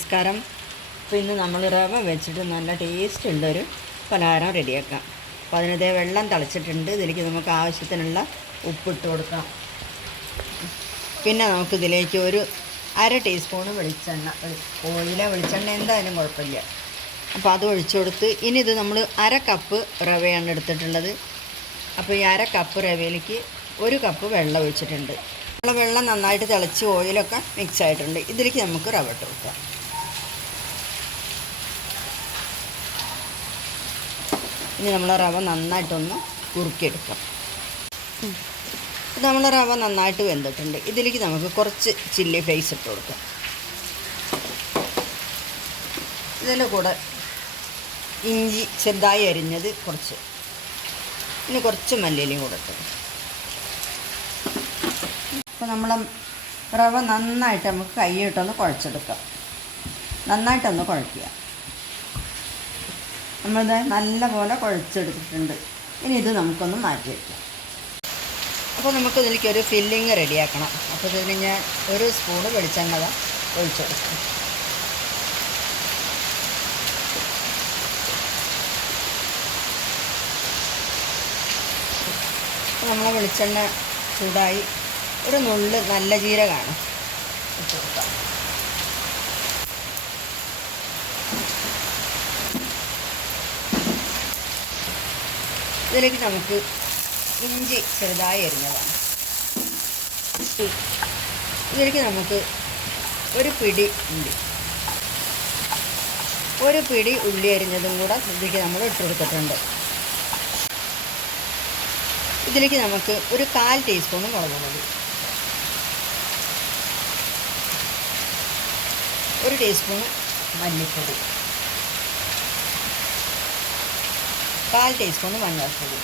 നമസ്കാരം. അപ്പോൾ ഇന്ന് നമ്മൾ റവ വെച്ചിട്ട് നല്ല ടേസ്റ്റ് ഉള്ളൊരു പലഹാരം റെഡിയാക്കാം. അപ്പോൾ അതിനിതേ വെള്ളം തിളച്ചിട്ടുണ്ട്. ഇതിലേക്ക് നമുക്ക് ആവശ്യത്തിനുള്ള ഉപ്പിട്ട് കൊടുക്കാം. പിന്നെ നമുക്ക് ഇതിലേക്ക് ഒരു അര ടീസ്പൂണ് വെളിച്ചെണ്ണ ഓയില വെളിച്ചെണ്ണ എന്തായാലും കുഴപ്പമില്ല. അപ്പോൾ അത് ഒഴിച്ചു കൊടുത്ത് ഇനി ഇത് നമ്മൾ അര കപ്പ് റവയാണ് എടുത്തിട്ടുള്ളത്. അപ്പോൾ ഈ അര കപ്പ് റവയിലേക്ക് ഒരു കപ്പ് വെള്ളം ഒഴിച്ചിട്ടുണ്ട്. നമ്മളെ വെള്ളം നന്നായിട്ട് തിളച്ച് ഓയിലൊക്കെ മിക്സ് ആയിട്ടുണ്ട്. ഇതിലേക്ക് നമുക്ക് റവ ഇട്ട് കൊടുക്കാം. ഇനി നമ്മൾ റവ നന്നായിട്ടൊന്ന് കുറുക്കിയെടുക്കാം. നമ്മൾ റവ നന്നായിട്ട് വെന്തിട്ടുണ്ട്. ഇതിലേക്ക് നമുക്ക് കുറച്ച് ചില്ലി ഫ്ലേക്സ് ഇട്ട് കൊടുക്കാം. ഇതിന്റെ കൂടെ ഇഞ്ചി ചെറുതായി അരിഞ്ഞത് കുറച്ച്. ഇനി കുറച്ച് മല്ലിയിലയും കൂടെ ഇട്ട് അപ്പോൾ നമ്മൾ റവ നന്നായിട്ട് നമുക്ക് കൈയിട്ടൊന്ന് കുഴച്ചെടുക്കാം. നന്നായിട്ടൊന്ന് കുഴയ്ക്കുക നമ്മളിത് നല്ല പോലെ കുഴച്ചെടുത്തിട്ടുണ്ട്. ഇനി ഇത് നമുക്കൊന്ന് മാറ്റി വയ്ക്കാം അപ്പോൾ നമുക്ക് ഇതിലേക്ക് ഒരു ഫില്ലിങ് റെഡിയാക്കണം. അപ്പോൾ ഇതിന് ഞാൻ ഒരു സ്പൂണ് വെളിച്ചെണ്ണ ദാ ഒഴിച്ചെടുക്കും നമ്മൾ വെളിച്ചെണ്ണ ചൂടായി ഒരു നുള്ള് നല്ല ജീരകമാണ് ഇട്ട് കൊടുക്കാം. ഇതിലേക്ക് നമുക്ക് ഇഞ്ചി ചെറുതായി അരിഞ്ഞതാണ്. ഇതിലേക്ക് നമുക്ക് ഒരു പിടി ഉള്ളി. ഒരു പിടി ഉള്ളി അരിഞ്ഞതും കൂടെ ഇതിലേക്ക് നമ്മൾ ഇട്ട് കൊടുത്തിട്ടുണ്ട്. ഇതിലേക്ക് നമുക്ക് ഒരു കാൽ ടീസ്പൂൺ മുളക് ഒരു ടീസ്പൂൺ മല്ലിപ്പൊടി. കാൽ ടീസ്പൂൺ മഞ്ഞൾപ്പൊടി.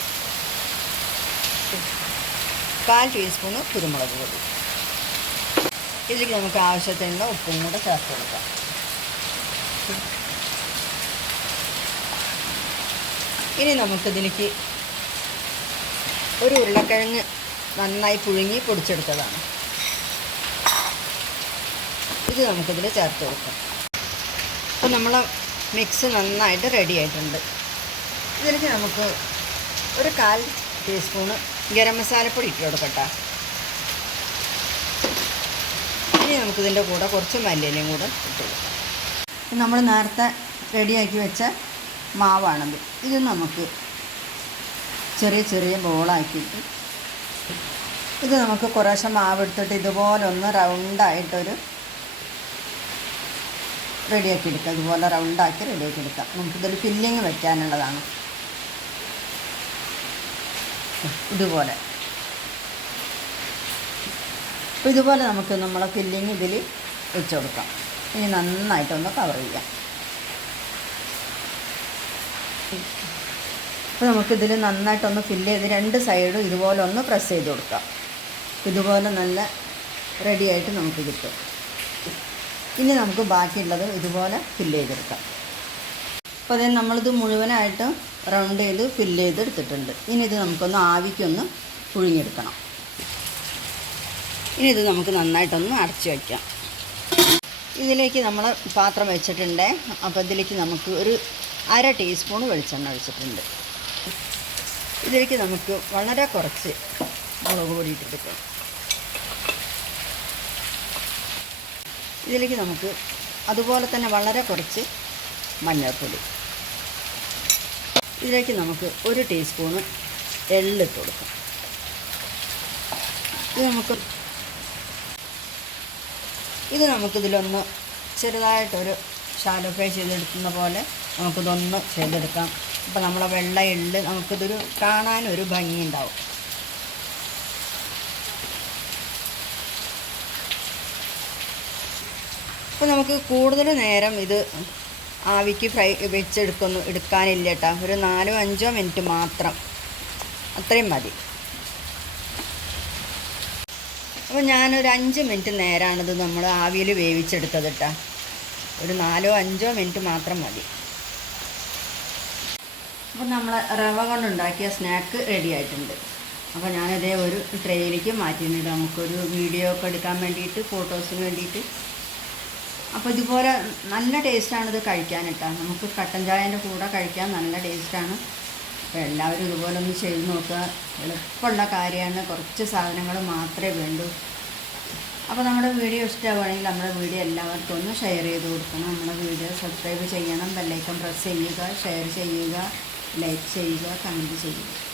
കാൽ ടീസ്പൂണ് കുരുമുളക് പൊടി. ഇതിലേക്ക് നമുക്ക് ആവശ്യത്തിനുള്ള ഉപ്പും കൂടെ ചേർത്ത് കൊടുക്കാം. ഇനി നമുക്കിതിലേക്ക് ഒരു ഉരുളക്കിഴങ്ങ് നന്നായി പുഴുങ്ങി പൊടിച്ചെടുത്തതാണ്. ഇത് നമുക്കിതിൽ ചേർത്ത് കൊടുക്കാം. അപ്പോൾ നമ്മൾ മിക്സ് നന്നായിട്ട് റെഡി ആയിട്ടുണ്ട്. ഇതിലേക്ക് നമുക്ക് ഒരു കാൽ ടീസ്പൂണ് ഗരം മസാലപ്പൊടി ഇട്ട് കൊടുക്കട്ടെ. ഇനി നമുക്കിതിന്റെ കൂടെ കുറച്ച് മല്ലിയിലയും കൂടെ ഇട്ട് കൊടുക്കാം. നമ്മൾ നേരത്തെ റെഡിയാക്കി വെച്ച മാവാണത്. ഇത് നമുക്ക് ചെറിയ ചെറിയ ബോളാക്കിയിട്ട് ഇത് നമുക്ക് കുറേശ്ശെ മാവ് എടുത്തിട്ട് ഇതുപോലെ ഒന്ന് റൗണ്ടായിട്ടൊരു റെഡിയാക്കി എടുക്കാം. ഇതുപോലെ റൗണ്ടാക്കി റെഡിയാക്കി എടുക്കാം. നമുക്കിതൊരു ഫില്ലിങ് വെക്കാനുള്ളതാണ്. ഇതുപോലെ. അപ്പോൾ ഇതുപോലെ നമുക്ക് നമ്മളെ ഫില്ലിങ് ഇതിൽ വെച്ച് കൊടുക്കാം. ഇനി നന്നായിട്ടൊന്ന് കവർ ചെയ്യാം. അപ്പോൾ നമുക്കിതിൽ നന്നായിട്ടൊന്ന് ഫില്ല് ചെയ്ത് രണ്ട് സൈഡും ഇതുപോലെ ഒന്ന് പ്രസ് ചെയ്ത് കൊടുക്കാം. ഇതുപോലെ നല്ല റെഡിയായിട്ട് നമുക്ക് കിട്ടും. ഇനി നമുക്ക് ബാക്കിയുള്ളത് ഇതുപോലെ ഫില്ല് ചെയ്തെടുക്കാം. അപ്പോൾ അതായത് നമ്മളിത് മുഴുവനായിട്ട് റൗണ്ട് ചെയ്ത് ഫില്ല് ചെയ്ത് എടുത്തിട്ടുണ്ട് ഇനി ഇത് നമുക്കൊന്ന് ആവിക്കൊന്ന് പുഴുങ്ങിയെടുക്കണം. ഇനി ഇത് നമുക്ക് നന്നായിട്ടൊന്ന് അടച്ച് വയ്ക്കാം. ഇതിലേക്ക് നമ്മൾ പാത്രം വെച്ചിട്ടുണ്ട്. അപ്പോൾ ഇതിലേക്ക് നമുക്ക് ഒരു അര ടീസ്പൂൺ വെളിച്ചെണ്ണ ഒഴിച്ചിട്ടുണ്ട്. ഇതിലേക്ക് നമുക്ക് വളരെ കുറച്ച് മുളക് പൊടി ഇട്ടെടുക്കാം ഇതിലേക്ക് നമുക്ക് അതുപോലെ തന്നെ വളരെ കുറച്ച് മഞ്ഞൾപ്പൊടി. ഇതിലേക്ക് നമുക്ക് ഒരു ടീസ്പൂണ് എള്ളിട്ട് കൊടുക്കാം. ഇത് നമുക്ക് ഇത് നമുക്കിതിലൊന്ന് ചെറുതായിട്ടൊരു ഷാലോ ഫ്രൈ ചെയ്തെടുക്കുന്ന പോലെ നമുക്കിതൊന്ന് ചെയ്തെടുക്കാം. അപ്പോൾ നമ്മളെ വെള്ള എള്ള് നമുക്കിതൊരു കാണാനൊരു ഭംഗിയുണ്ടാവും. അപ്പോൾ നമുക്ക് കൂടുതൽ നേരം ഇത് ആവിക്ക് ഫ്രൈ വെച്ചെടുക്കുന്നു എടുക്കാനില്ല കേട്ടോ ഒരു നാലോ അഞ്ചോ മിനിറ്റ് മാത്രം. അത്രയും മതി. അപ്പോൾ ഞാനൊരു അഞ്ച് മിനിറ്റ് നേരമാണിത് നമ്മൾ ആവിയിൽ വേവിച്ചെടുത്തത് കേട്ടോ ഒരു നാലോ അഞ്ചോ മിനിറ്റ് മാത്രം മതി. അപ്പോൾ നമ്മൾ റവ കൊണ്ടുണ്ടാക്കിയ സ്നാക്ക് റെഡി ആയിട്ടുണ്ട്. അപ്പോൾ ഞാനിതേ ഒരു ട്രെയിലേക്ക് മാറ്റിയിട്ടുണ്ട്. നമുക്കൊരു വീഡിയോ ഒക്കെ എടുക്കാൻ വേണ്ടിയിട്ട് ഫോട്ടോസിന് വേണ്ടിയിട്ട്. അപ്പോൾ ഇതുപോലെ നല്ല ടേസ്റ്റാണ് ഇത് കഴിക്കാൻ കേട്ടോ നമുക്ക് കട്ടൻ ചായന്റെ കൂടെ കഴിക്കാൻ നല്ല ടേസ്റ്റാണ്. അപ്പോൾ എല്ലാവരും ഇതുപോലെ ഒന്ന് ചെയ്ത് നോക്കുക. എളുപ്പമുള്ള കാര്യമാണ്. കുറച്ച് സാധനങ്ങൾ മാത്രമേ വേണ്ടൂ. അപ്പോൾ നമ്മുടെ വീഡിയോ ഇഷ്ടമാവുകയാണെങ്കിൽ നമ്മുടെ വീഡിയോ എല്ലാവർക്കും ഒന്ന് ഷെയർ ചെയ്ത് കൊടുക്കണം. നമ്മുടെ വീഡിയോ സബ്സ്ക്രൈബ് ചെയ്യണം. ബെല്ലൈക്കൺ പ്രസ് ചെയ്യുക. ഷെയർ ചെയ്യുക. ലൈക്ക് ചെയ്യുക. കമന്റ് ചെയ്യുക.